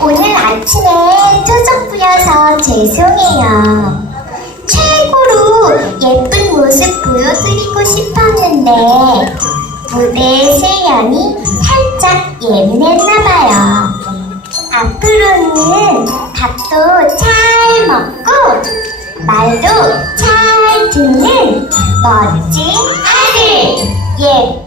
오늘 아침에 투정 부려서 죄송해요. 최고로 예쁜 모습 보여드리고 싶었는데 무대 세연이 살짝 예민했나봐요. 앞으로는 밥도 잘 먹고 말도 잘 듣는 멋진 아들, 예